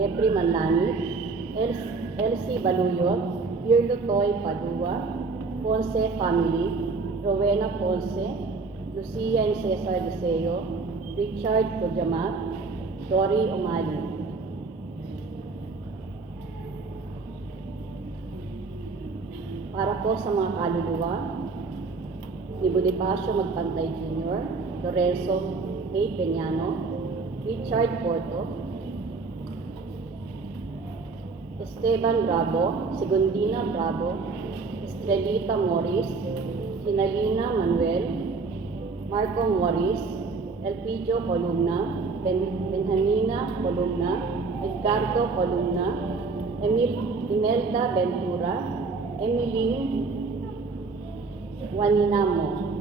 Jeffrey Manlani, Elsie Baluyot, Pierre Lutoy Padua, Ponce family, Rowena Ponce, Lucia and Cesar Deseo, Richard Cojamat, Dory Umali. Para po sa mga kaluluwa, ni Bonifacio Magpantay Jr., Lorenzo A. Peñano, Richard Porto, Esteban Bravo, Segundina Bravo, Estrelita Morris, Sinalina Manuel, Marco Morris, Elpidio Columna, Benjamina Columna, Edgardo Columna, Imelda Ventura, Emily Waninamo.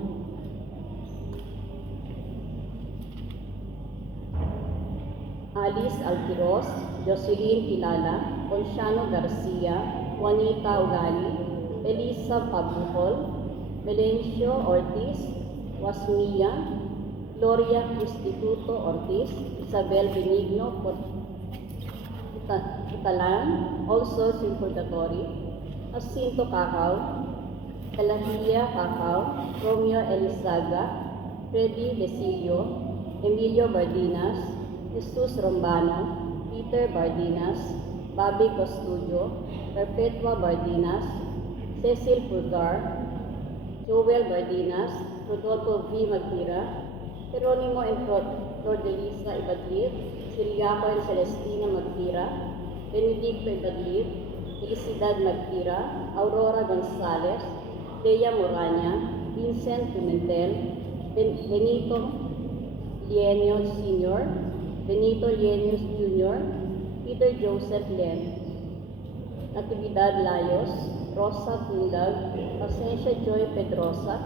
Alice Altiros, Jocelyn Pilala, Ponciano Garcia, Juanita Ugali, Elisa Pabuhol, Melencio Ortiz, Wasmia, Gloria Cristituto Ortiz, Isabel Benigno Italan, also in purgatory, Jacinto Cacao, Calahia Cacao, Romeo Elizaga, Freddy Desilio, Emilio Bardinas, Jesus Rombano, Peter Bardinas, Bobby Costudio, Perpetua Bardinas, Cecil Pulgar, Joel Bardinas, Rodolfo V. Magtira, Jeronimo and Flordelisa Ibadlir, Siriaco and Celestina Magtira, Benedicto Ibadlir, Felicidad Magtira, Aurora Gonzalez, Lea Morania, Vincent Pimentel, Benito Lienio Sr., Benito Lienius Jr., Peter Joseph Len, Natividad Layos, Rosa Tundag, Pasensya Joy Pedrosa,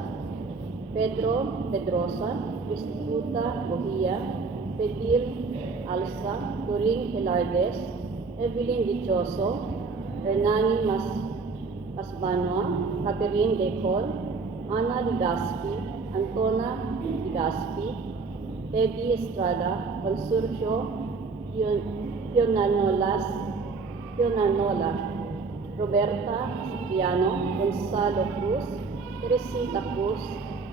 Pedro Pedrosa, Cristuta Bohia, Pedil Alsa, Turing Hilardes, Evelyn Dichoso, Hernani Masbanua, Catherine Decol, Ana Ligaspi, Antona Ligaspi, Teddy Estrada, Consurcio Pionanola, Roberta Cipriano, Gonzalo Cruz, Teresita Cruz,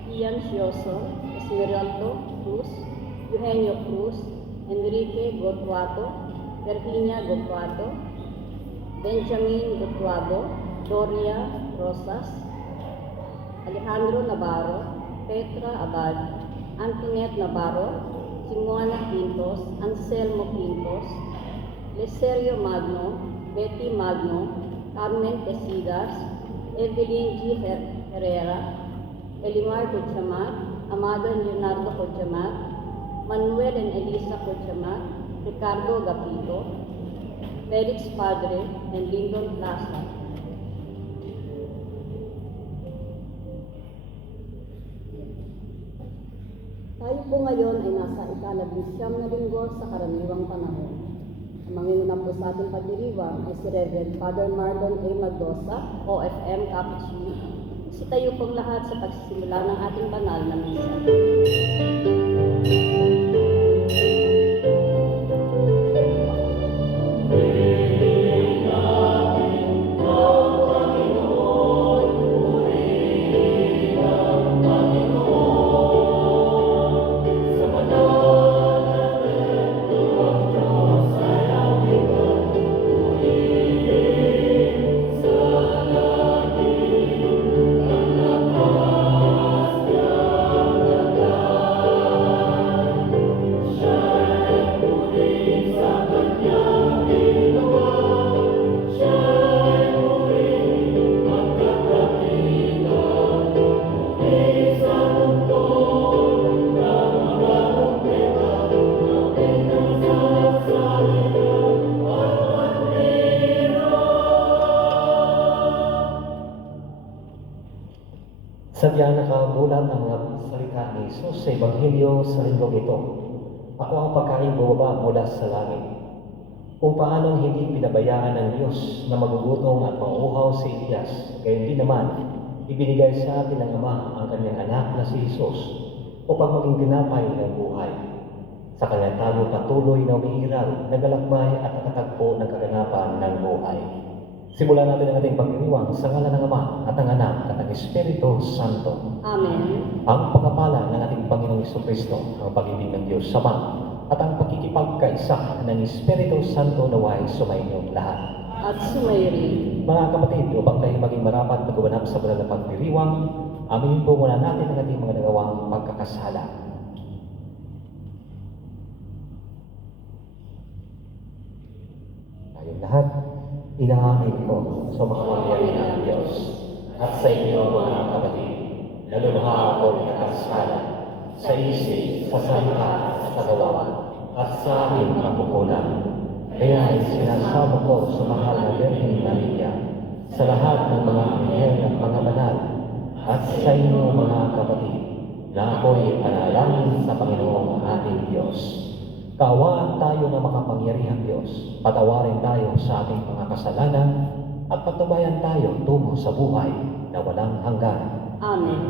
Ian Sioso, Esmeraldo Cruz, Eugenio Cruz, Enrique Gotuato, Virginia Gotuato, Benjamin Gotuado, Doria Rosas, Alejandro Navarro, Petra Abad, Antoinette Navarro, Simona Quintos, Anselmo Quintos, Leserio Magno, Betty Magno, Carmen Tesidas, Evelyn G. Herrera, Elimar Cochamat, Amado and Leonardo Cochamat, Manuel and Elisa Cochamat, Ricardo Gapito, Felix Padre, and Lyndon Plaza. Tayo po ngayon ay nasa ika-19 na linggo sa karaniwang panahon. Ang manginguna po sa ating pagdiriwang ay si Reverend Father Marlon A. Magdosa, OFM Capuchin. Tayo pong lahat sa pagsisimula ng ating banal na misa. Sadyang nakabulat ang mga salita ni Jesus sa Ebanghelyo sa linggong ito. Ako ang pagkain bumaba mula sa langit. Kung paanong hindi pinabayaan ng Diyos na magugutom at mauuhaw si Elias, gayon din naman, ibinigay sa atin ng Ama ang kanyang anak na si Jesus upang maging tinapay ng buhay. Sa kanya tayo patuloy na umiiral, nagalakbay at nakatagpo ng kaganapan ng buhay. Simulan natin ang ating pagdiriwang sa ngalan ng Ama at ng Anak at ng Espiritu Santo. Amen. Ang pagkapala ng ating Panginoong Jesucristo, ang pag-ibig ng Diyos Ama, at ang pagkikipagkaisa ng Espiritu Santo naway sumainyo lahat. At sumayo rin. Mga kapatid, upang tayo maging marapat na gumanap sa banal na pagdiriwang, aminin po muna natin ang ating mga nagawang pagkakasala. Tayong lahat, inaamin ko sa makapangyarihan ng Diyos at sa inyo mga kapatid, nalulha akong nakasala sa isip, sa salita, sa gawa, at sa aking pagkukulang. Kaya sinasamo ko sa mahal na Birhen Maria, sa lahat ng mga anghel at mga banal, at sa inyo mga kapatid, na ako'y panalangin sa Panginoong ating Diyos. Kaawaan tayo na makapangyarihang Diyos, patawarin tayo sa ating mga kasalanan, at patubayan tayo tungo sa buhay na walang hanggan. Amen.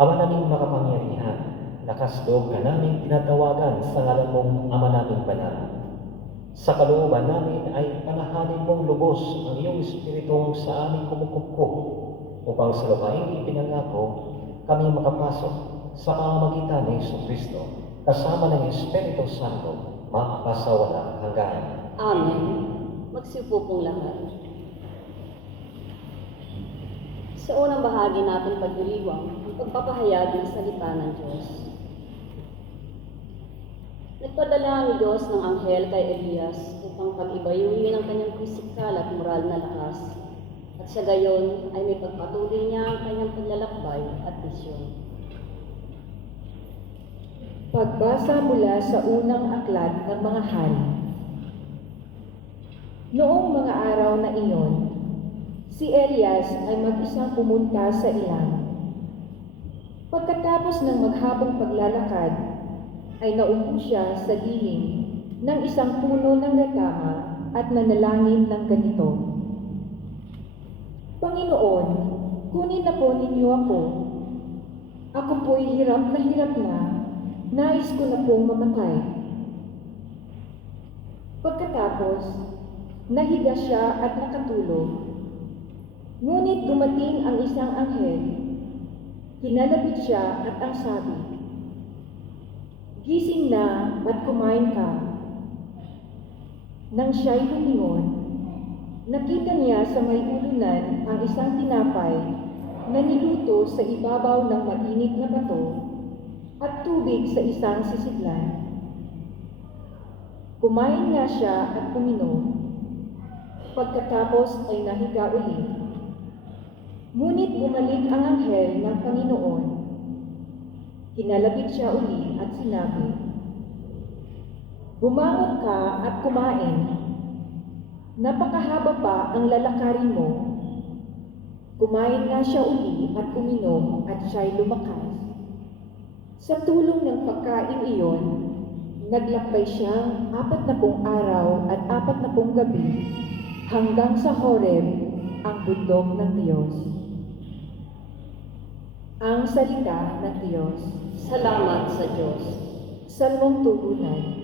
Ama naming makapangyarihan, lakas loob ka naming tinatawagan sa ngalan mong Ama naming banal. Sa kalooban namin ay panahanin mong lubos ang iyong Espiritong sa aming kumukupkup upang sa lupaing ipinangako kami makapasok sa pamamagitan ni Jesucristo kasama ng Espiritu Santo magpasawalang hanggan. Amen. Magsiupo pong lahat. Sa unang bahagi natin pagdiriwang, ang pagpapahayag ng salita ng Diyos. Nagpadala ang Diyos ng anghel kay Elias upang pag-ibayuhin ang kanyang pisikal at moral na lakas, at sa gayon ay may pagpatuloy niya ang kanyang paglalakbay at misyon. Pagbasa mula sa unang aklat ng mga hari. Noong mga araw na iyon, si Elias ay mag-isang pumunta sa ilang. Pagkatapos ng maghabang paglalakad, ay naupo siya sa gilid ng isang puno ng retama at nanalangin ng ganito: Panginoon, kunin na po ninyo ako. Ako po'y hirap na, nais ko na pong mamatay. Pagkatapos, nahiga siya at nakatulog. Ngunit dumating ang isang anghel. Hinalapit siya at ang sabi, Gising na at kumain ka. Nang siya'y lumingon, nakita niya sa may ulunan ang isang tinapay na niluto sa ibabaw ng mainit na bato at tubig sa isang sisidlan. Kumain nga siya at uminom. Pagkatapos ay nahiga ulit. Ngunit bumalik ang anghel ng Panginoon. Hinalapit siya uli at sinabi, Bumangon ka at kumain. Napakahaba pa ang lalakarin mo. Kumain nga siya uli at uminom at siya'y lumakas. Sa tulong ng pagkain iyon, naglakbay siyang 40 araw at 40 gabi hanggang sa Horeb, ang bundok ng Diyos. Ang salita ng Diyos. Salamat sa Diyos. Salmong tugunan.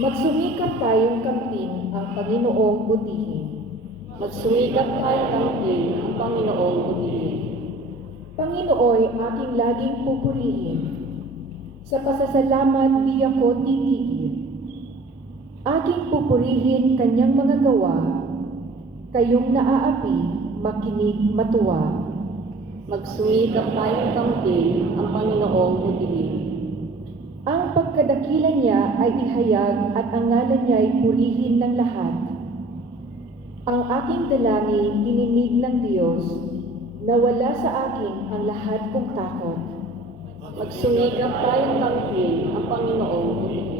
Magsumikap tayong kamtin ang Panginoong butihin. Magsumikap tayo kamtin ang Panginoong butihin. Panginooy aking laging pupurihin. Sa pasasalamat di ako titigil. Aking pupurihin kanyang mga gawa. Kayong naaapi, makinig matuwa. Magsumikap tayong kamtin ang Panginoong butihin. Ang pagkadakila niya ay ihayag at ang ngalan niya ay purihin ng lahat. Ang aking dalangin dininig ng Diyos, nawala sa akin ang lahat kong takot. Magsumikap tayong kamtin ang Panginoong butihin.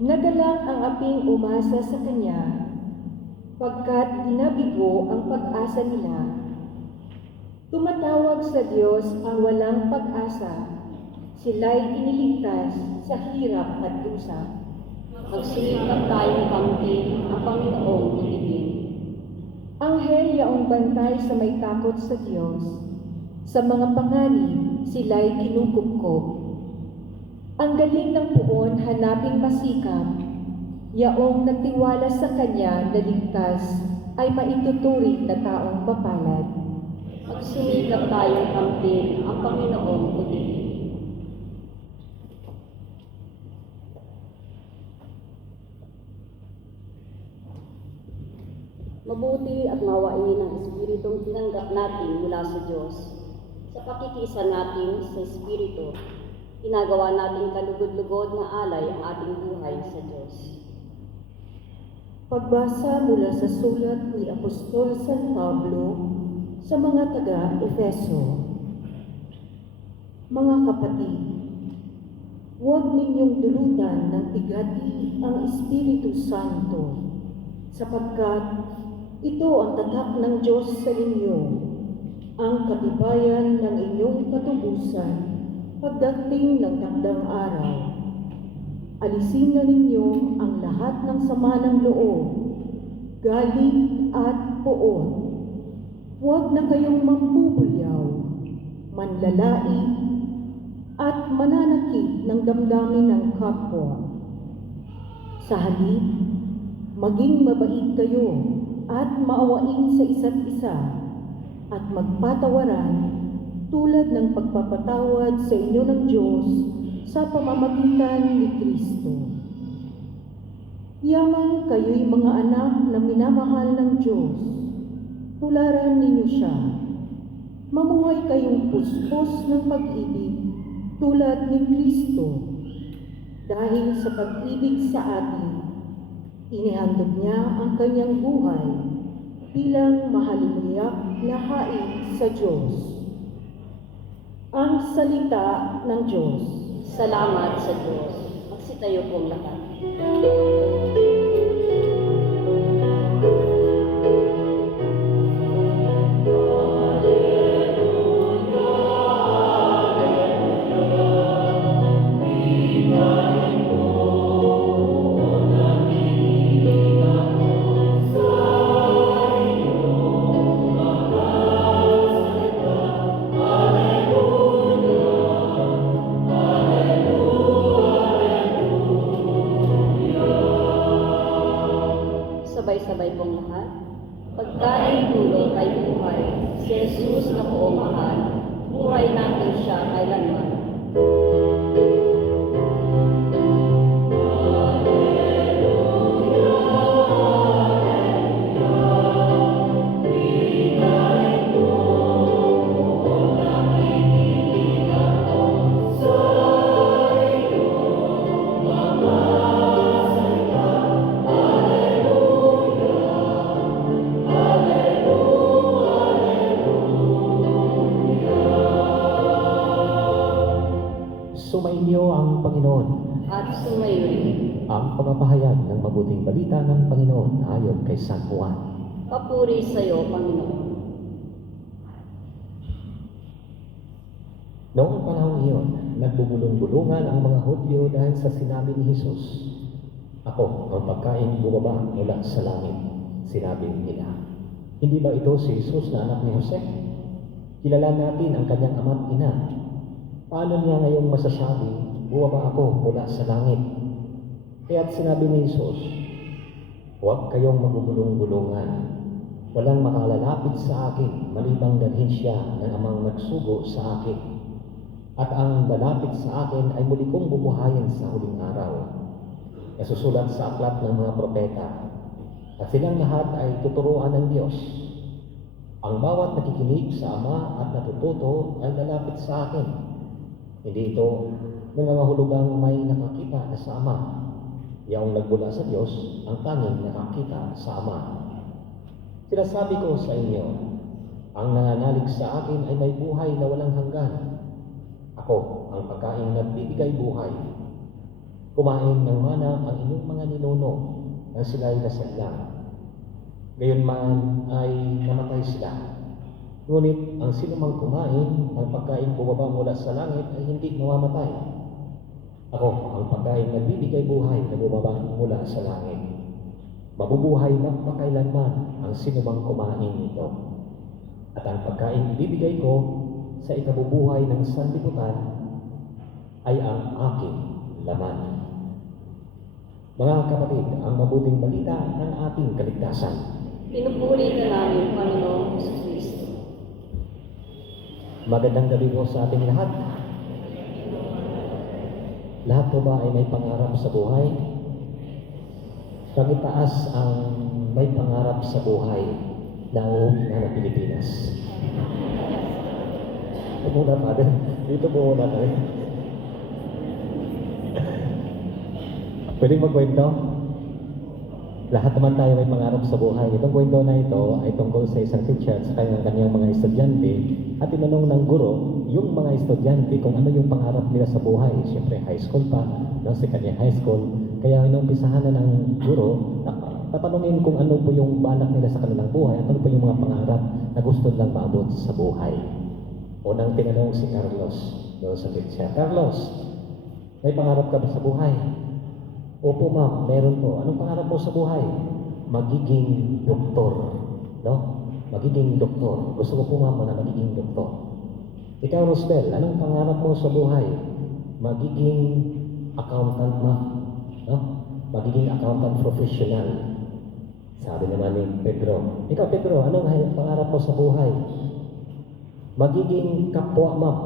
Nagalang ang aping umasa sa Kanya, pagkat dinabigo ang pag-asa nila. Tumatawag sa Diyos ang walang pag-asa, sila'y iniligtas sa hirap at dusa. Magsumikap tayong kamtin ang Panginoong butihin. Anghel yaong bantay sa may takot sa Diyos, sa mga panganib sila'y kinukupkop. Ang galing ng puon hanaping masikap, yaong nagtiwala sa Kanya na ligtas ay maituturing na taong mapalad. Magsumikap tayong kamtin ang Panginoong butihin. Mabuti at mawain ang Espiritong tinanggap natin mula sa Diyos. Sa pakikiisa natin sa Espiritu, ginagawa natin kalugod-lugod na alay ang ating buhay sa Diyos. Pagbasa mula sa sulat ni Apostol San Pablo sa mga taga-Efeso. Mga kapatid, huwag ninyong dulutan ng bigati ang Espiritu Santo, sapagkat ito ang tatak ng Diyos sa inyo, ang katibayan ng inyong katubusan pagdating ng takdang araw. Alisin na ninyo ang lahat ng sama ng loob, galit at poon. Huwag na kayong mambubulyaw, manlalait, at mananakit ng damdamin ng kapwa. Sa halip, maging mabait kayo at maawain sa isa't isa at magpatawaran tulad ng pagpapatawad sa inyo ng Diyos sa pamamagitan ni Kristo. Yamang kayo'y mga anak na minamahal ng Diyos, tularan ninyo siya. Mamuhay kayong puspos ng pag-ibig tulad ni Kristo. Dahil sa pag-ibig sa atin, inihandog niya ang kanyang buhay bilang mahalimiyak na hain sa Diyos. Ang salita ng Diyos. Salamat sa Diyos. Magsitayo pong lahat. Sabay-sabay pong lahat. Pagkain dulo kay buhay, si Jesus na poong mahal, buhay natin siya kailanman. Sumainyo ang Panginoon. At sumayo rin. Ang pagpapahayag ng mabuting balita ng Panginoon ayon kay San Juan. Papuri sa iyo, Panginoon. Noong panahon iyon, nagbubulong-bulungan ang mga Hudyo dahil sa sinabi ni Jesus, "Ako ang pagkain bumaba mula sa langit," sinabi nila. Hindi ba ito si Jesus na anak ni Jose? Kilala natin ang kanyang ama't ina. Paano niya ngayong masasabi, "Bumaba ako mula sa langit"? Kaya't sinabi ni Jesus, "Huwag kayong magbubulong-bulungan. Walang makalalapit sa akin malibang dalhin siya ng amang nagsugo sa akin. At ang lalapit sa akin ay muli kong bubuhayin sa huling araw." Nasusulat sa aklat ng mga propeta. At silang lahat ay tuturuan ng Diyos. Ang bawat nakikinig sa Ama at natututo ay lalapit sa akin. Hindi ito nangangahulugang may nakakita na sa Ama. Yaong nagmula sa Diyos ang tanging nakakita sa Ama. Sinasabi ko sa inyo, ang nananalig sa akin ay may buhay na walang hanggan. Ako ang pagkain nagbibigay buhay. Kumain ng mana ang inyong mga ninuno nang sila'y nasadlang. Gayunman ay namatay sila. Ngunit ang sinumang kumain ng pagkain bumaba mula sa langit ay hindi mamamatay. Ako ang pagkain nagbibigay buhay na bumaba mula sa langit. Mabubuhay magpakailanman ang sinumang kumain nito. At ang pagkain ibibigay ko sa ikabubuhay ng sanlibutan ay ang aking laman. Mga kapatid, ang mabuting balita ng ating kaligtasan. Pinupuri ka namin, Panginoong Kristo. Magandang gabi po sa ating lahat. Lahat po ba ay may pangarap sa buhay? Pagitaas ang may pangarap sa buhay na uuwi na ng Pilipinas. Ito muna, Father. Dito po muna tayo. Pwedeng magkwento? Lahat naman tayo may pangarap sa buhay. Itong kwento na ito ay tungkol sa isang teacher at sa kanyang mga estudyante at tinanong ng guro yung mga estudyante kung ano yung pangarap nila sa buhay. Siyempre, high school pa, no? Second high school. Kaya inumpisahan na ng guro na tatanungin kung ano po yung balak nila sa kanilang buhay at ano po yung mga pangarap na gusto nilang maabot sa buhay. Unang tinanong si Carlos doon sa teacher, "Carlos, may pangarap ka ba sa buhay?" "Opo, ma'am, meron po." "Anong pangarap mo sa buhay?" "Magiging doktor." No? Magiging doktor. Gusto ko po, ma'am, na magiging doktor. "Ikaw, Rosbel, anong pangarap mo sa buhay?" "Magiging accountant, ma'am." No? magiging accountant professional. Sabi naman ni Pedro, ikaw Pedro, anong pangarap mo sa buhay? Magiging kapwa, ma'am.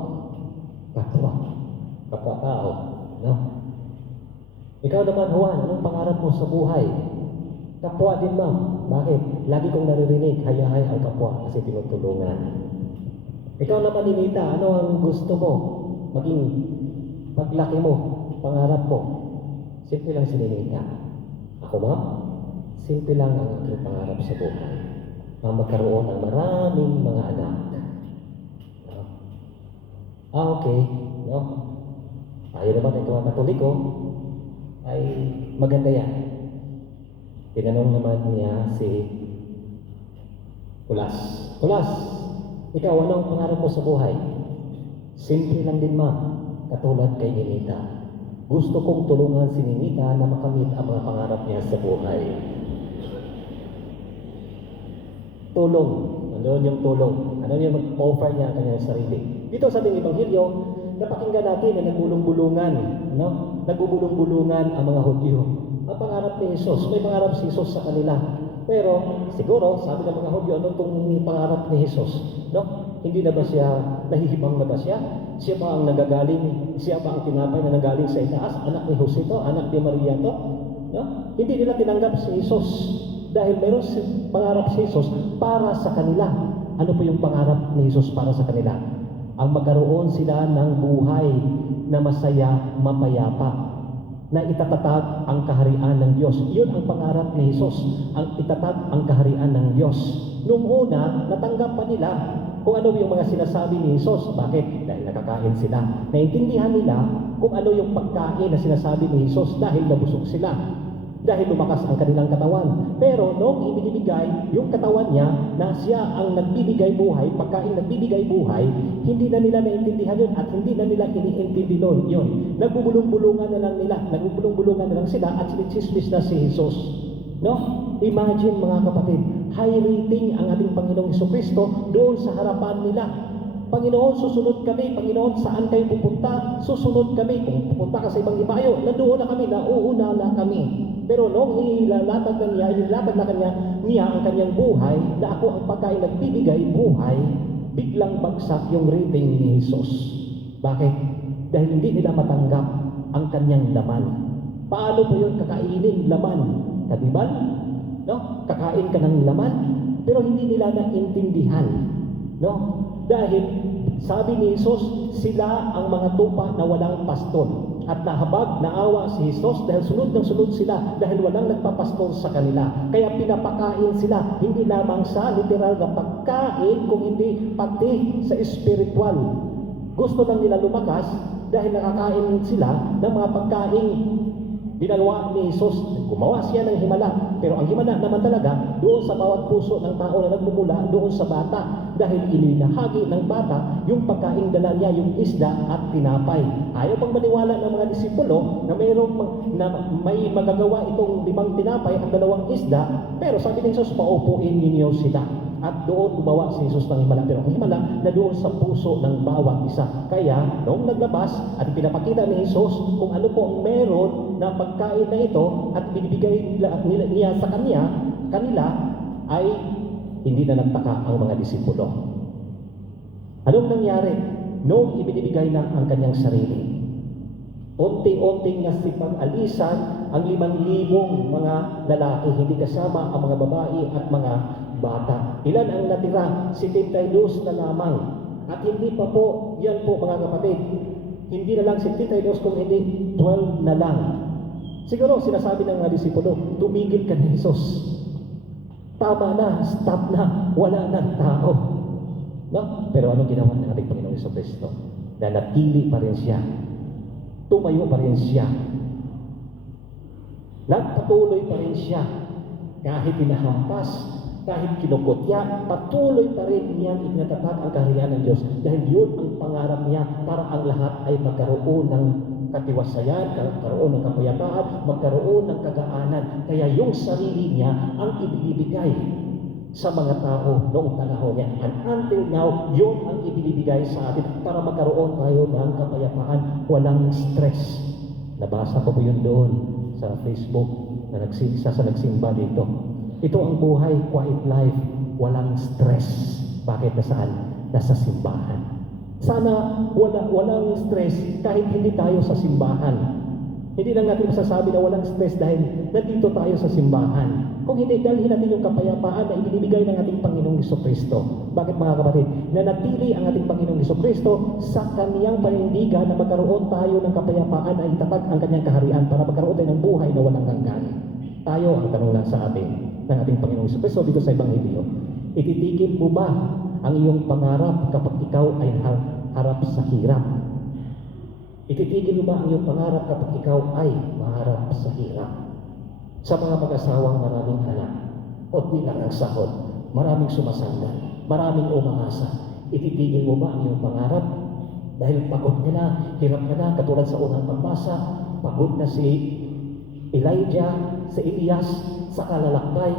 Kapwa tao. No? Ikaw naman, Juan, anong pangarap mo sa buhay? Kapwa din, ma'am. Bakit? Lagi kong naririnig, hayahay ang kapwa kasi tinutulungan. Ikaw naman, Ninita, ano ang gusto mo? Maging paglaki mo, pangarap mo. Simple lang si Ninita. Ako, ma'am, simple lang ang aking pangarap sa buhay. Ang magkaroon ng maraming mga anak. No? Okay. No? Tayo naman ito ang Katoliko, ay maganda yan. Tinanong naman niya si Kulas. Kulas, ikaw, anong pangarap mo sa buhay? Simple lang din, ma'am. Katulad kay Ninita. Gusto kong tulungan si Ninita na makamit ang mga pangarap niya sa buhay. Tulong. Ano yung tulong? Ano yung mag-offer niya ang kanyang sarili? Dito sa ating Ebanghelyo, napakinggan natin na nagbulong-bulungan, no? Nagbubulong-bulungan ang mga Hudyo. Ang pangarap ni Jesus, may pangarap si Jesus sa kanila. Pero siguro, sabi ng mga Hudyo, ano itong pangarap ni Jesus? No? Hindi na ba siya, nahihibang na ba siya? Siya ba ang nagagaling? Siya ba ang tinapay na nagaling sa itaas? Anak ni Jose to? Anak ni Maria to? No? Hindi nila tinanggap si Jesus dahil meron pangarap si Jesus para sa kanila. Ano po yung pangarap ni Jesus para sa kanila? Ang magkaroon sila ng buhay na masaya, mapayapa, na itatatag ang kaharian ng Diyos. Iyon ang pangarap ni Jesus, ang itatag ang kaharian ng Diyos. Noong una, natanggap pa nila kung ano yung mga sinasabi ni Jesus. Bakit? Dahil nakakain sila. Naintindihan nila kung ano yung pagkain na sinasabi ni Jesus dahil nabusog sila. Dahil lumakas ang kanilang katawan. Pero noong ibinibigay yung katawan niya na siya ang nagbibigay buhay, pagkain nagbibigay buhay, hindi na nila naintindihan yun at hindi na nila iniintindi doon yun. Nagbubulong-bulungan na lang sila at sinismis na si Jesus. No? Imagine mga kapatid, high rating ang ating Panginoong Jesucristo doon sa harapan nila. Panginoon, susunod kami. Panginoon, saan kayo pupunta? Susunod kami. Kung pupunta ka sa ibang ibayo, nandoon na kami, nauuna na kami. Pero noong inilatag na niya ang kanyang buhay, na ako ang pagkain nagbibigay buhay, biglang bagsak yung rating ni Jesus. Bakit? Dahil hindi nila matanggap ang kanyang laman. Paano po yun kakainin laman? Kadiban? No? Kakain ka ng laman, pero hindi nila naintindihan. No? Dahil sabi ni Jesus, sila ang mga tupa na walang pastol. At nahabag, naawa si Jesus dahil sunod ng sunod sila dahil walang nagpapastol sa kanila. Kaya pinapakain sila, hindi lamang sa literal na pagkain, kung hindi pati sa spiritual. Gusto lang nila lumakas dahil nakakain sila ng mga pagkain ginagawa ni Jesus. Gumawa siya ng himala, pero ang himala naman talaga doon sa bawat puso ng tao na nagmumula doon sa bata, dahil ininahagi ng bata yung pagkain dala niya, yung isda at tinapay. Ayaw pang maniwala ng mga disipulo na may magagawa itong 5 tinapay at 2 isda, pero sabi ni Jesus, paupuin ninyo sila. At doon gumawa si Jesus ng himala. Pero ang himala na doon sa puso ng bawat isa. Kaya, noong naglabas at pinapakita ni Jesus kung ano po ang meron na pagkain na ito at binibigay niya sa kanila ay hindi na nagtaka ang mga disipulo. Anong nangyari? Noong ibinibigay na ang kanyang sarili, unti-unting nasipag-alisan ang 5,000 mga lalaki, hindi kasama ang mga babae at mga bata. Ilan ang natira? 72 na lamang. At hindi pa po, yan po mga kapatid, hindi na lang 72 kung hindi 12 na lang. Siguro sinasabi ng mga disipulo, tumigil ka na Jesus. Tama na, stop na, wala ng tao. No? Pero anong ginawa ng ating Panginoong Jesucristo? Na natili pa rin siya. Tumayo pa rin siya. Nagpatuloy pa rin siya. Kahit hinahampas, kahit kinukutya, patuloy pa rin niyang itinatatag ang kaharian ng Diyos. Dahil yun ang pangarap niya para ang lahat ay magkaroon ng katiwasayan, magkaroon ng kapayapaan, magkaroon ng kagaanan. Kaya yung sarili niya ang ibinibigay sa mga tao noong panahon niya. And until now, yun ang ibinibigay sa atin para magkaroon tayo ng kapayapaan, walang stress. Nabasa ko po yun doon sa Facebook na sa nagsimba dito. Ito ang buhay, quiet life, walang stress. Bakit? Nasaan? Nasa simbahan. Sana walang stress kahit hindi tayo sa simbahan. Hindi lang natin masasabi na walang stress dahil nandito tayo sa simbahan. Kung hindi, dalhin natin yung kapayapaan na ibinibigay ng ating Panginoong Jesucristo. Bakit mga kapatid? Nanatili ang ating Panginoong Jesucristo sa kaniyang panindigan na magkaroon tayo ng kapayapaan na itatag ang kanyang kaharian para magkaroon tayo ng buhay na walang hanggan. Tayo ang tanong lang sa atin ng ating Panginoong Jesucristo dito sa Ebanghelyo. Ititigil mo ba ang iyong pangarap kapag ikaw ay harap sa hirap? Ititigil mo ba ang iyong pangarap kapag ikaw ay maharap sa hirap? Sa mga mag-asawang maraming anak, o di lang ang sahod, maraming sumasandal, maraming umaasa, ititigil mo ba ang iyong pangarap? Dahil pagod ka na, hirap ka na, katulad sa unang pagbasa, pagod na si Elijah, si Elias, sa kalalakbay.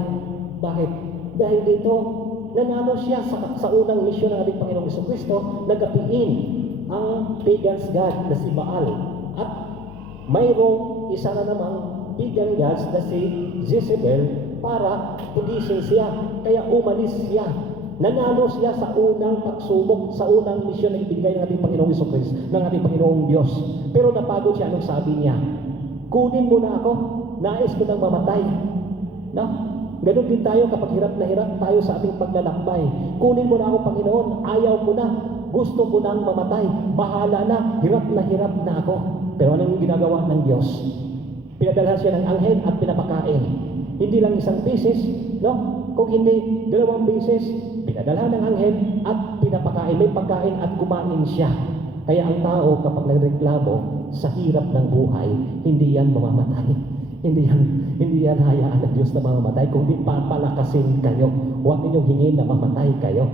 Bakit? Dahil dito, nanalo siya sa unang misyon ng ating Panginoong Jesucristo, nagapiin ang pagan's god na si Baal. At mayroong isa na namang pagan gods na si Jezebel para pulisin siya. Kaya umalis siya. Nanalo siya sa unang pagsubok, sa unang misyon na ibigay ng ating Panginoong Jesucristo, ng ating Panginoong Diyos. Pero napagod siya. Anong sabi niya? Kunin mo na ako. Nais ko nang mamatay. No? Ganun din tayo kapag hirap na hirap tayo sa ating paglalakbay. Kunin mo na ako, Panginoon. Ayaw ko na. Gusto ko nang mamatay. Bahala na. Hirap na ako. Pero anong ginagawa ng Diyos? Pinadalhan siya ng anghel at pinapakain. Hindi lang isang beses, no? Kung hindi, 2 beses, pinadalhan ng anghel at pinapakain. May pagkain at kumain siya. Kaya ang tao kapag nagreklamo sa hirap ng buhay, hindi yan mamamatay. Hindi yan hayaan ng Diyos na mamamatay, kundi papalakasin kayo. Huwag ninyong hingin na mamatay kayo.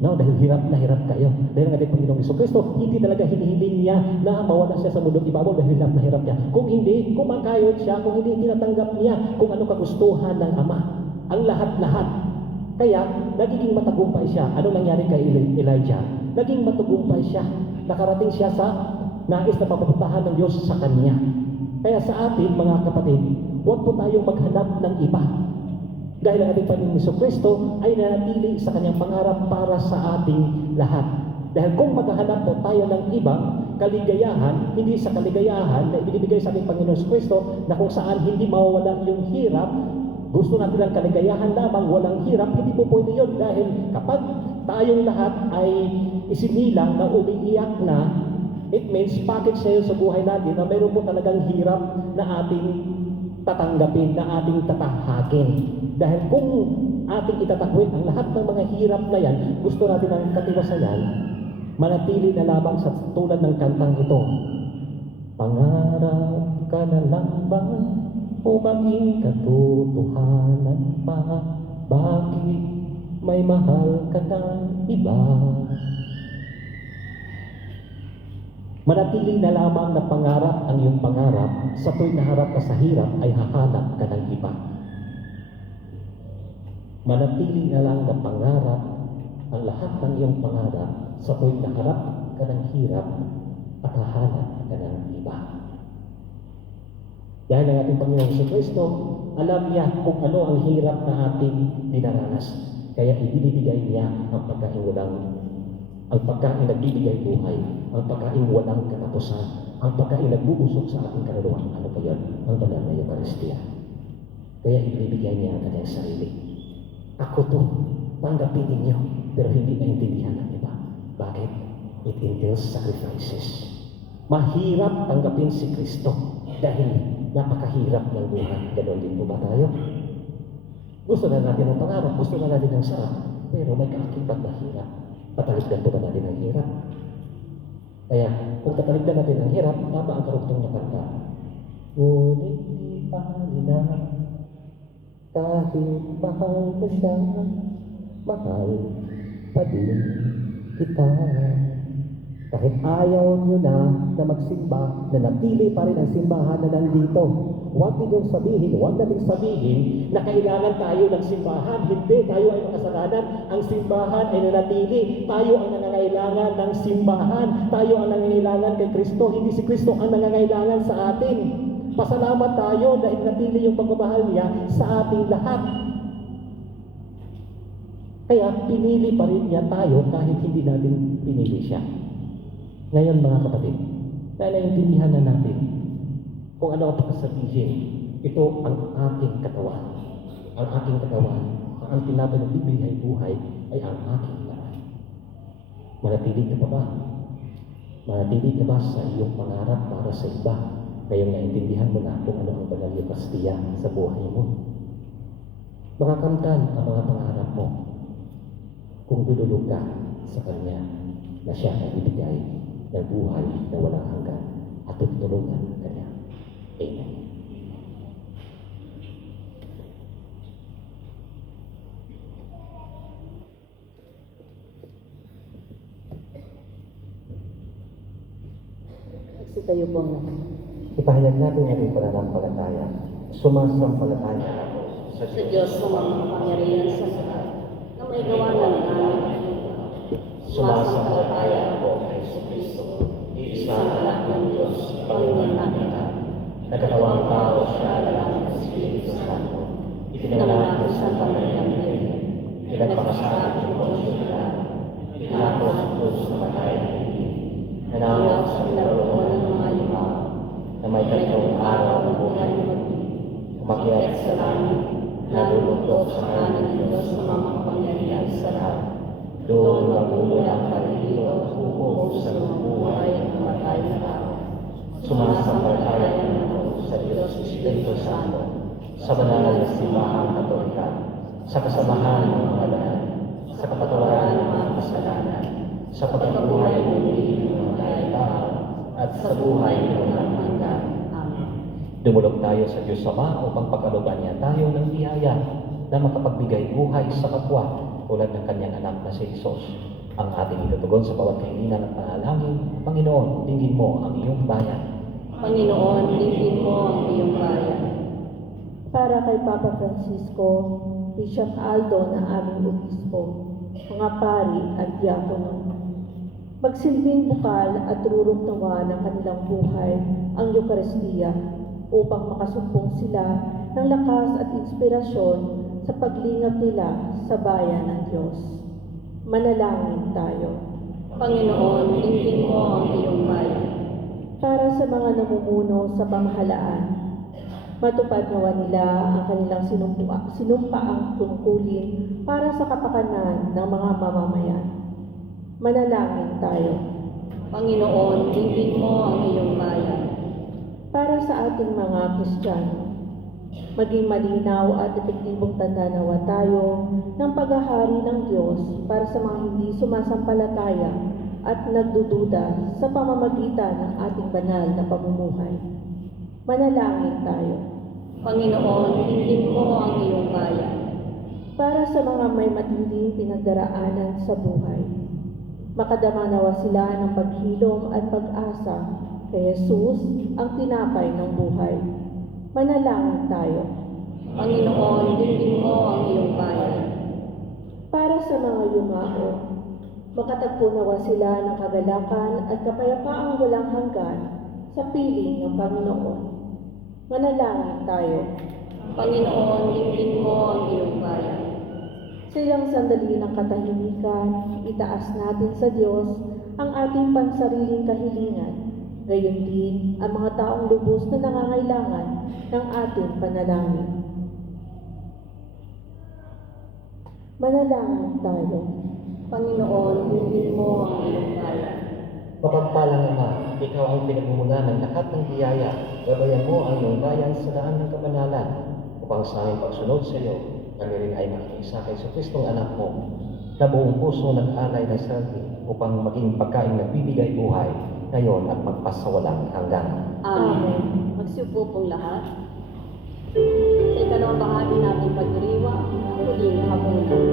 No, dahil hirap na hirap kayo. Dahil ang ating Panginoong Jesucristo, hindi talaga hinihiling niya na mawala siya sa mundong ibabaw dahil hirap na hirap niya. Kung hindi, kumakayod siya. Kung hindi, tinatanggap niya kung ano kagustuhan ng Ama. Ang lahat-lahat. Kaya, nagiging matagumpay siya. Ano nangyari kay Elijah? Naging matagumpay siya. Nakarating siya sa nais na papapuntahan ng Diyos sa kanya. Kaya sa atin, mga kapatid, huwag po tayong maghanap ng iba. Dahil ang ating Panginoong Jesucristo ay nanatili sa kanyang pangarap para sa ating lahat. Dahil kung maghahanap po tayo ng ibang kaligayahan, hindi sa kaligayahan na ibinibigay sa ating Panginoong Jesucristo na kung saan hindi mawawala yung hirap, gusto natin ng kaligayahan lamang, walang hirap, hindi po pwede yun. Dahil kapag tayong lahat ay isinilang na umiiyak na, it means package na yun sa buhay natin na mayroon po talagang hirap na ating tatanggapin, na ating tatahakin. Dahil kung ating itatakwin ang lahat ng mga hirap na yan, gusto natin ang katiwasayan, manatili na lamang sa tulad ng kantang ito. Pangarap ka na lang ba o maging katotohanan pa? Bakit may mahal ka ng iba? Manatili na lamang na pangarap ang iyong pangarap, sa tuwing naharap ka sa hirap ay hahanap ka ng iba. Manatili na lang na pangarap ang lahat ng iyong pangarap, sa tuwing naharap ka ng hirap at hahanap ka ng iba. Dahil ang ating Panginoong Jesucristo, alam niya kung ano ang hirap na ating dinaranas. Kaya ibinibigay niya ang pagkain nagbibigay buhay, ang pagkain walang katapusan, ang pagkain nagbubusog sa ating kaluluwa. Ano pa yun? Ang banal na Eucharistia. Kaya ibinibigay niya ang kanyang sarili. Ako to, tanggapin ninyo, pero hindi naintindihan ng iba. Bakit? It entails sacrifices. Mahirap tanggapin si Kristo dahil napakahirap ng buhay. Ganon din po ba tayo? Gusto na natin ang pangarap, gusto na natin ang sarap, pero may kaakibat na hirap. Patalikdan po ba natin ang hirap? Kaya, kung tatalikdan natin ang hirap, tama ang karugtong na kanta. Ngunit di pahalina, kahit mahal mo siya, mahal pa din kita. Kahit ayaw nyo na magsimba, na natili pa rin ang simbahan na nandito. Huwag ninyong sabihin, huwag nating sabihin na kailangan tayo ng simbahan. Hindi, tayo ay makasalanan. Ang simbahan ay nanatili. Tayo ang nangangailangan ng simbahan. Tayo ang nangangailangan kay Kristo. Hindi si Kristo ang nangangailangan sa atin. Pasalamat tayo dahil natili yung pagmamahal niya sa ating lahat. Kaya pinili pa rin niya tayo kahit hindi natin pinili siya. Ngayon mga kapatid, dahil naiintindihan na natin kung ano ang pagkasabihin, ito ang aking katawan. Ang aking katawan, ang tinapay ng bibigay buhay ay ang aking laman. Manatili ka pa ba? Manatili ka ba sa iyong pangarap para sa iba? Ngayong naiintindihan mo na kung ano ang banal Eucharistia sa buhay mo. Makakamtan ang mga pangarap mo kung dudulog ka sa Kanya na siya ay ibigay ng buhay na walang hanggan at tutulungan ka niya. Amen. Magsitayo po ang lahat. Ipahayag natin ang ating pananampalataya. Sumasampalataya ako Sa Diyos na mga kapangyarihan sa lahat, na may gawa ng namin. Sumasampalataya ako kay Jesucristo, iisang anak ng Diyos, Panginoon natin. Nagkatawang tao siya lang ng Espiritu Santo. Ipinanganak ng Santa Maria Virgen. Pinagpakasabi ng Poncio Pilato. Pinako sa krus na matay ng hindi. Nananaw sa pinaroonan ng mga lima na may tatlong araw na buhay na umakyat sa langit, nalulugtog sa kanan ng Diyos na mga kapangyarihan sa lahat. Doon magmumulang palilito at hukom sa buhay at matay na tao. Sumasampalataya ako sa Diyos Espiritu Santo, sa banal na simbahang Katolika, sa kasamahan ng mga banal, sa kapatawaran ng mga kasalanan, sa pagkabuhay ng hindi ng mga tao, at sa buhay ng walang hanggan. Amen. Dumulog tayo sa Diyos Ama upang pagkalooban niya tayo ng biyaya na makapagbigay buhay sa kapwa tulad ng kanyang anak na si Jesus. Ang ating itutugon sa bawat kahilingan at panalangin, Panginoon, dinggin mo ang iyong bayan. Panginoon, dinggin mo ang iyong bayan. Para kay Papa Francisco, Bishop Aldo na aming obispo, mga pari at diakono. Magsilbing bukal at rurok nawa ng kanilang buhay ang Eucharistia upang makasumpong sila ng lakas at inspirasyon sa paglingap nila sa bayan ng Diyos. Manalangin tayo. Panginoon, dinggin mo ang iyong bayan. Para sa mga namumuno sa pamahalaan, matupad nawa nila ang kanilang sinumpaang tungkulin para sa kapakanan ng mga mamamayan. Manalangin tayo. Panginoon, dinggin mo ang iyong bayan. Para sa ating mga Kristiyano, maging malinaw at epektibong tanda nawa tayo ng paghahari ng Diyos para sa mga hindi sumasampalataya at nagdududa sa pamamagitan ng ating banal na pamumuhay. Manalangin tayo. Panginoon, dinggin mo ang iyong bayan. Para sa mga may matinding pinagdaraanan sa buhay, makadama nawa sila ng paghilom at pag-asa kay Jesus, ang tinapay ng buhay. Manalangin tayo. Panginoon, dinggin mo ang iyong bayan. Para sa mga yumao, makatagpo nawa sila ng kagalakan at kapayapaang walang hanggan sa piling ng Panginoon. Manalangin tayo. Panginoon, dinggin mo ang iyong bayan. Sa ilang sandali ng katahimikan, itaas natin sa Diyos ang ating pansariling kahilingan, gayon din ang mga taong lubos na nangangailangan ng ating panalangin. Manalangin tayo. Panginoon, dinggin mo ang iyong bayan. Mapagpalang Ama, ikaw ang pinagmumula ng lahat ng biyaya. Gabayan mo ang iyong bayan sa daan ng kabanalan upang sa aming pagsunod sa iyo, kami rin ay makiisa kay Jesucristong anak mo, na buong puso nag-alay ng sarili upang maging pagkain na bibigay buhay ngayon at magpasawalang hanggan. Amen. Magsiupo pong lahat. Sa ikalawang bahagi natin pagdiriwang, ang huling hapunan.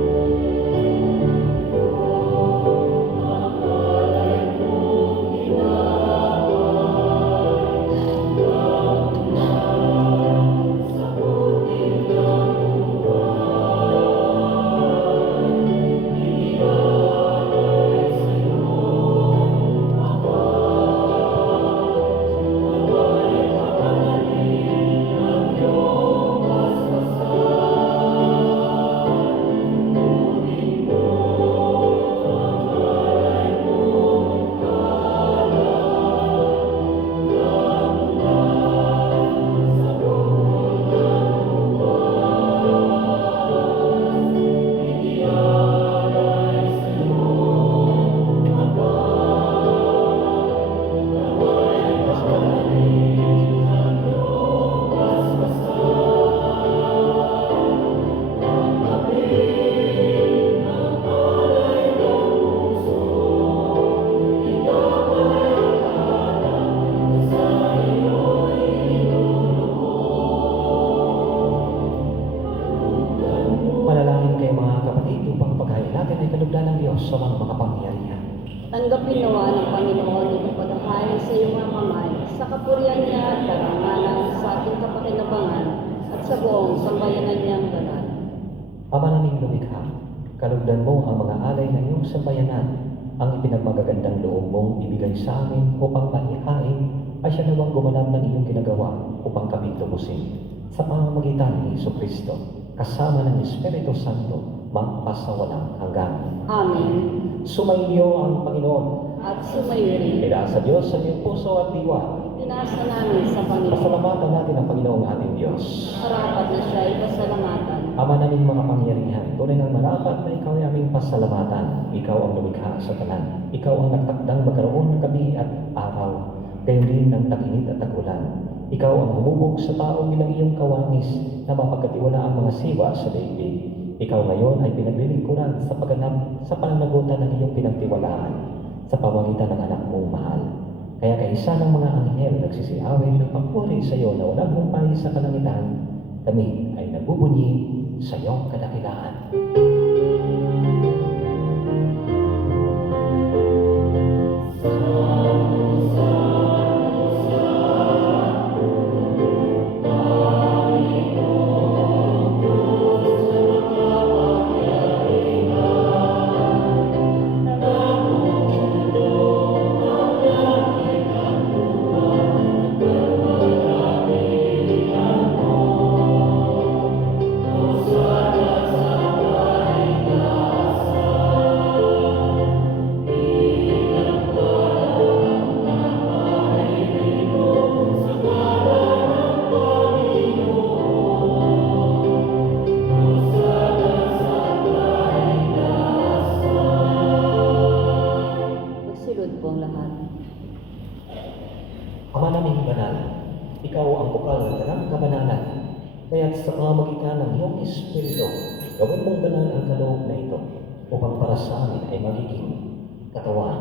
Diyos amang makapangyarihan. Tanggapin nawa ng Panginoon ito paghahain sa iyong mga kamay, sa kapurihan niya at karangalan sa ating kapakinabangan at sa buong sambayanan niyang banal. Ama naming lumikha, kalugdan mo ang mga alay ng iyong sambayanan, ang ipinagmagagandang loob mong ibigay sa amin upang maihain ay siya nawang gumanap ng iyong ginagawa upang kami tubusin. Sa pamamagitan ni Jesucristo, kasama ng Espiritu Santo, magpasawalang hanggan. Amen. Sumainyo ang Panginoon. At sumayo rin. Ida sa Diyos sa iyong puso at diwa. Pinasa namin sa Panginoon. Pasalamatan natin ang Panginoong ating Diyos. Marapat na siya ay pasalamatan. Ama naming makapangyarihan, tunay ng marapat na ikaw ay aming pasalamatan. Ikaw ang lumikha sa tanan. Ikaw ang nagtakdang magkaroon ng gabi at araw. Gayon din ng tag-init at tag-ulan. Ikaw ang humubog sa tao bilang iyong kawangis na mapagkatiwala ang mga siwa sa daigdig. Ikaw ngayon ay pinaglilingkuran sa pagganap sa pananagutan ng iyong pinagtiwalaan sa pamamagitan ng anak mong mahal. Kaya kaisa ng mga anghel nagsisiawit ng papuri sa iyo na walang humpay sa kalangitan, kami ay nagbubunyi sa iyong kadakilaan. Magsilod po ang lahat. Ama naming banal, ikaw ang bukal ng tanang kabanalan. Kaya't sa pamamagitan ng iyong Espiritu, gawin mong banal ang kaloob na ito upang para sa amin ay magiging katawan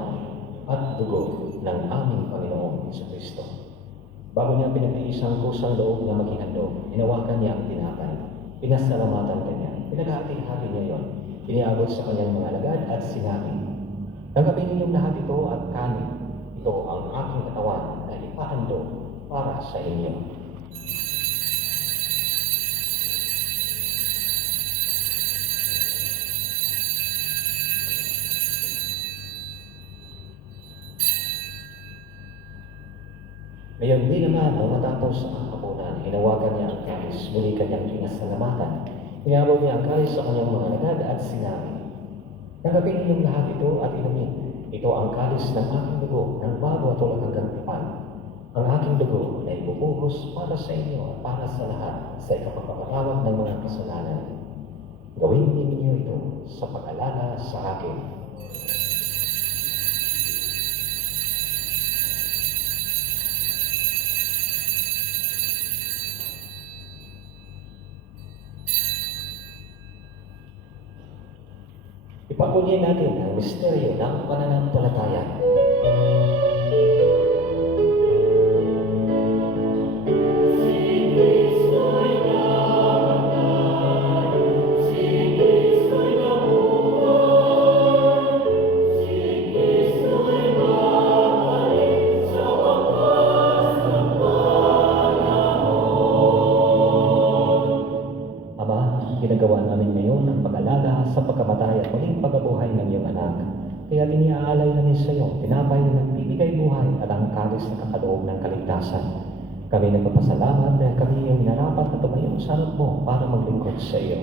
at dugo ng aming Panginoong Jesucristo. Bago niya pinagtiis ang kusang loob na maging handog, hinawakan niya ang tinapay, pinasalamatan kanya, pinaghati-hati niya yon, iniabot sa kanyang mga alagad at sinabi, "Tanggapin ninyong lahat ito at kanin. Ito ang aking katawan na ipahandog para sa inyo." Ngayon din naman, nung matapos ang hapunan, hinawakan niya ang kalis, muli kanyang pinasalamatan. Inabot niya ang kalis sa kanyang mga alagad at sinabi, "Tanggapin ninyong lahat ito at inumin. Ito ang kalis ng aking dugo ng bago at walang hanggang tipan. Ang aking dugo na ibubuhos para sa inyo at para sa lahat sa ikapagpapatawad ng mga kasalanan. Gawin ninyo ito sa pag-alala sa akin." Ipagpunyin natin ang misteryo ng pananampalataya. Ginagawa namin ngayon ang pag-alala sa pagkamatay at muling pagkabuhay ng iyong anak. Kaya tiniaalay namin sa iyo, tinapay na nagbibigay buhay at ang kalis na kakaloob ng kaligtasan. Kami nagpapasalamat dahil kami iyong minarapat na tumayo sa harap mo para maglingkod sa iyo.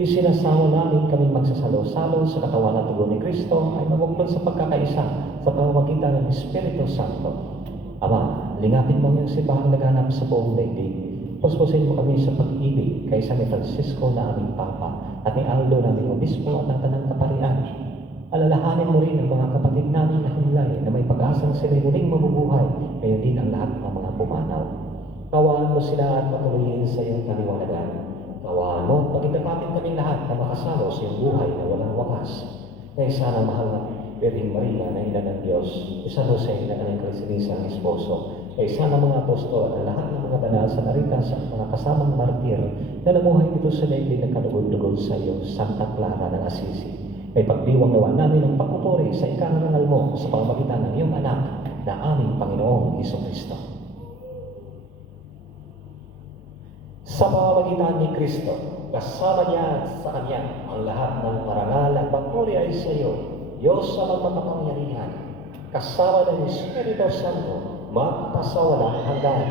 Isinasamo namin kami magsasalo-salo sa katawan at dugo ni Kristo ay mabuklod sa pagkakaisa sa pamamagitan ng Espiritu Santo. Ama, lingapin mo ang iyong simbahang laganap sa buong daigdig. Puspusin mo kami sa pag-ibig kay San Francisco na aming Papa at ni Aldo na aming Obispo at ng Tanang Kaparian. Alalahanin mo rin ang mga kapatid namin na himlay na may pag-asang sila'y muling mabubuhay, kaya din ang lahat ng mga pumanaw. Kawaan mo sila at patuloyin sa iyong kaliwanagan. Kawaan mo at pagkitapatin kaming lahat na makasalo sa iyong buhay na walang wakas. Kaya sana mahal na Birheng Maria na ina ng Diyos, San Jose na kanyang kalisinisang esposo, kay sana mga apostol at lahat ng mga banal sa naritas at mga kasamang martir na namuhay dito sa daigdig na kalugod-lugod sa iyo, Santa Clara ng Assisi. May pagdiwang nawa namin ang pagpupuri sa ikarangal mo sa pamamagitan ng iyong anak na aming Panginoong Hesukristo. Sa pamamagitan ni Kristo, kasama niya at sa Kanya ang lahat ng parangal at pagpuri ay sa iyo, Diyos sa magmakapangyarihan, kasama ng Espiritu Santo, magpasawalang hanggan.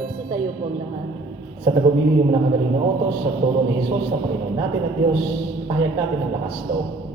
Magsitayo po ang lahat. Sa tagubilin ng mga kagaling na utos sa turo ni Jesus sa Panginoon natin at Diyos, pahayag natin ang lakas loob.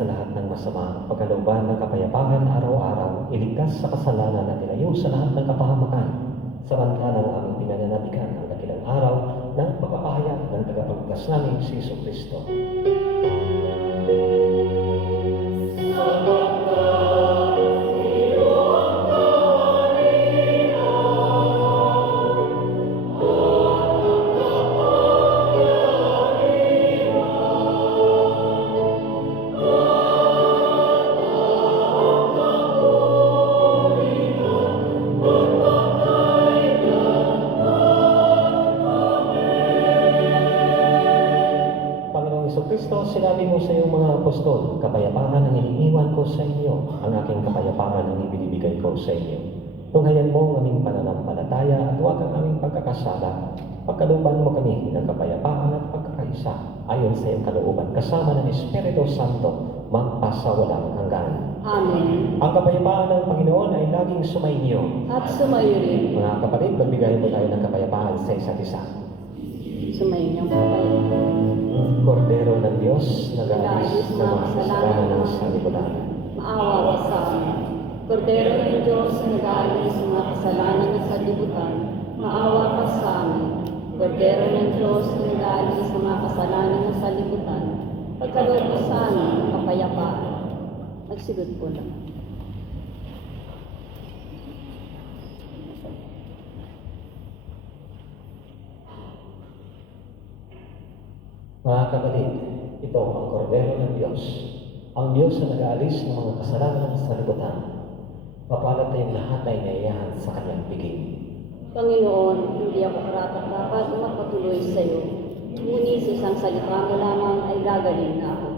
sa lahat ng masama, pagkalooban ng kapayapaan araw-araw, iligtas sa kasalanan at ilayo sa lahat ng kapahamakan, samantalang aming pinananabikan ang dakilang araw ng pagpapahayag ng tagapagligtas namin si Jesucristo. Jesucristo, sinabi mo sa iyong mga apostol, kapayapaan ang iniiwan ko sa inyo, ang aking kapayapaan ang ibinibigay ko sa inyo. Tunghayan mo ang aming pananampalataya at huwag ang aming pagkakasala. Pagkalooban mo kami ng kapayapaan at pagkakaisa, ayon sa iyong kalooban, kasama ng Espiritu Santo, magpasawalang hanggan. Amen. Ang kapayapaan ng Panginoon ay laging sumainyo. At sumayo rin. Mga kapatid, magbigayin mo tayo ng kapayapaan sa isa't isa. Sumayo niyang kapayapaan. Kordero ng Diyos, nag-aalis ng mga kasalanan ng sanlibutan. Maawa ka sa amin. Kordero ng Diyos, nag-aalis ng mga kasalanan ng sanlibutan. Maawa ka sa amin. Kordero ng Diyos, nag-aalis ng mga kasalanan ng sanlibutan. Pagkaloob mo sa amin ang kapayapaan. Magsigod po lang. Mga kapatid, ito ang kordero ng Diyos, ang Diyos na nag-aalis ng mga kasalanan sa libutan. Mapalad tayong lahat na inayahan sa kanyang piging. Panginoon, hindi ako karapat-dapat na magpatuloy sa iyo. Ngunit sa isang salita mo lamang ay gagaling na ako.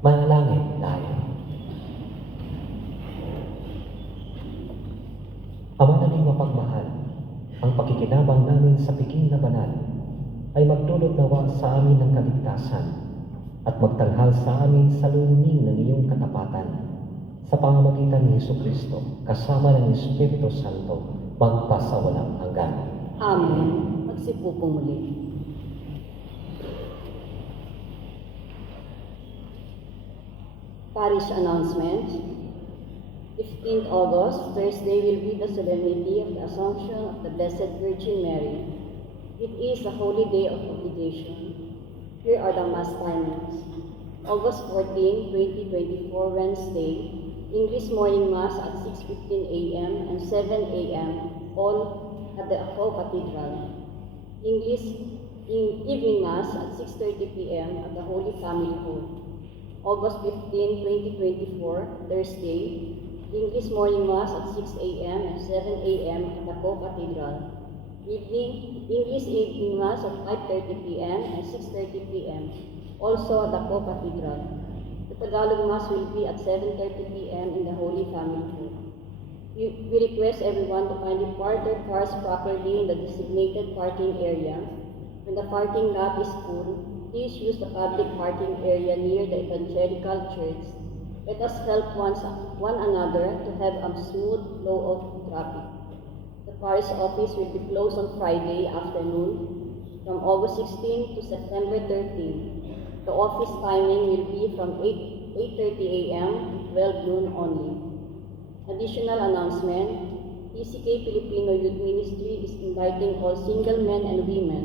Manalangin tayo. Ama naming mapagmahal, ang pakikinabang namin sa piking na banal ay magdulot nawa sa amin ng kaligtasan at magtanghal sa amin sa luning ng iyong katapatan sa pamamagitan ni Jesucristo kasama ng Espiritu Santo magpasawalang hanggan. Amen. Magsipo po muli. Parish announcement. 15th August, Thursday will be the solemnity of the Assumption of the Blessed Virgin Mary. It is a holy day of obligation. Here are the Mass timings. August 14, 2024, Wednesday, English morning Mass at 6:15 a.m. and 7 a.m., all at the Ako Cathedral. English evening Mass at 6:30 p.m. at the Holy Family Hall. August 15, 2024, Thursday, English morning Mass at 6 a.m. and 7 a.m. at the Ako Cathedral. English evening Mass at 5:30 p.m. and 6:30 p.m. also at the Ako Cathedral. The Tagalog Mass will be at 7:30 p.m. in the Holy Family Hall. We request everyone to kindly park their cars properly in the designated parking area. When the parking lot is full, please use the public parking area near the Evangelical Church. Let us help one another to have a smooth flow of traffic. The parish office will be closed on Friday afternoon from August 16 to September 13. The office timing will be from 8:30 a.m. to 12 noon only. Additional announcement, PCK Filipino Youth Ministry is inviting all single men and women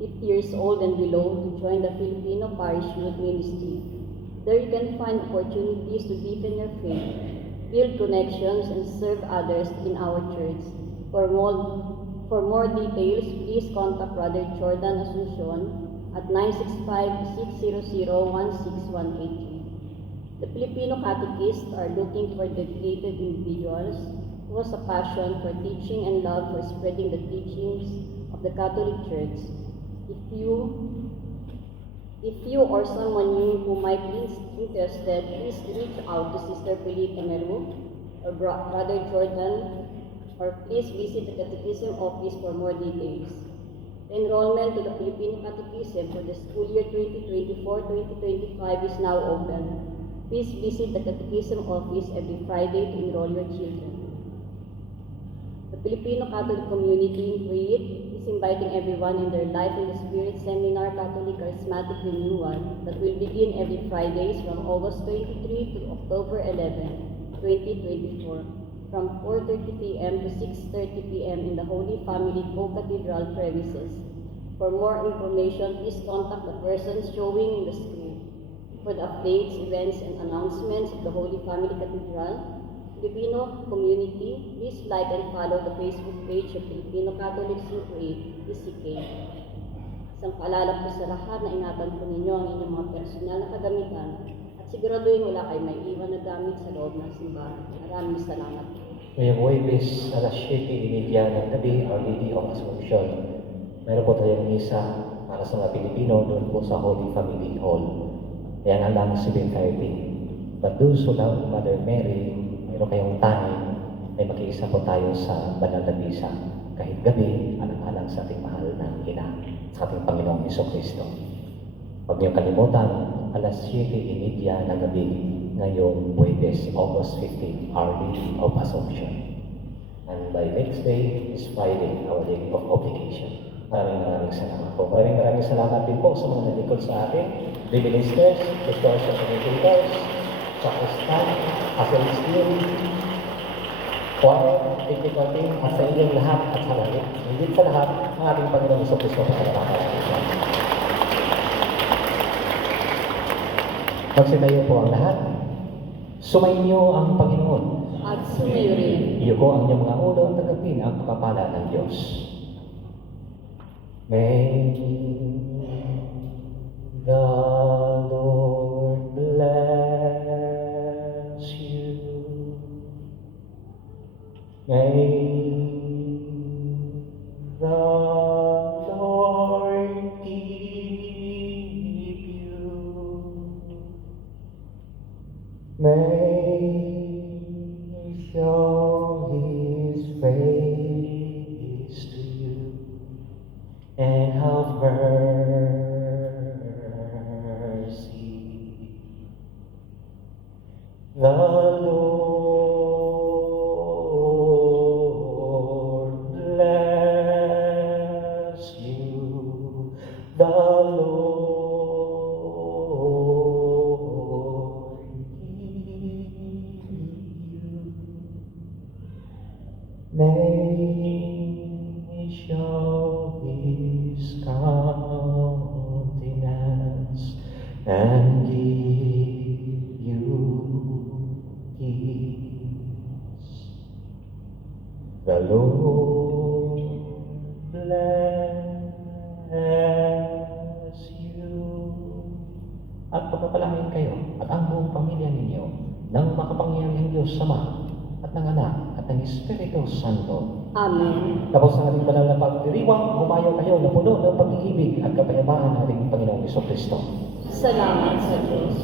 50 years old and below to join the Filipino Parish Youth Ministry. There you can find opportunities to deepen your faith, build connections, and serve others in our church. For more details, please contact Brother Jordan Asuncion at 965-600-16183. The Filipino catechists are looking for dedicated individuals who has a passion for teaching and love for spreading the teachings of the Catholic Church. If you or someone new who might be interested, please reach out to Sister Pelita Meru or Brother Jordan, or please visit the Catechism Office for more details. The enrollment to the Filipino Catechism for the school year 2024-2025 is now open. Please visit the Catechism Office every Friday to enroll your children. The Filipino Catholic Community in Kuwait is inviting everyone in their Life in the Spirit Seminar Catholic Charismatic Renewal that will begin every Fridays from August 23 to October 11, 2024, from 4:30 p.m. to 6:30 p.m. in the Holy Family Co-Cathedral premises. For more information, please contact the persons showing in the screen. For the updates, events, and announcements of the Holy Family Cathedral, Filipino community, please like and follow the Facebook page of Filipino Catholics in Kuwait, PCK. Isang paalala po sa lahat na ingatan po ninyo ang inyong mga personal na kagamitan at siguraduhin wala kayo may iwan na gamit sa loob ng simbahan. Maraming salamat. Ngayong Huwebes, alas 7:30 ng gabi, Our Lady of Assumption. Meron po tayong misa para sa mga Pilipino doon po sa Holy Family Hall. Ayan, hanggang 7:30. But those who love Mother Mary, meron kayong time, ay mag-iisa po tayo sa banal na misa. Kahit gabi, alang-alang sa ating mahal na Ina, sa ating Panginoong Jesucristo. Huwag niyong kalimutan, alas 7:30 ng gabi, ngayong Huwebes, August 15, Our Lady of Assumption. And by next day is Friday, our day of obligation. Maraming salamat po. Maraming salamat din po sa mga nalikod sa atin, the ministers, the church of communicators, sa Kristan, Assembly Team, choir, technical team, at sa inyong lahat at sa langit. Hindi sa lahat, ang ating Panginoong Jesucristo para nakakalimutan. Magsitayo po ang lahat. Sumainyo ang Panginoon. At sumayo rin. Iyo ko ang inyong mga ulo at tagapin ang pagpapala ng Diyos. May the Lord bless you. May the Lord keep you. and have mercy. The Lord bless you. The Lord keep you. May He show His countenance and give you peace. The Lord bless you. At pagpapalain kayo at ang buong pamilya ninyo ng makapangyarihang Diyos Ama at ng Anak at ng Espiritu Santo. Amen. Tapos ang ating banal na pagdiriwang, humayo kayo na puno ng pag-ibig at kapayapaan ng ating Panginoong Kristo. Salamat sa Diyos.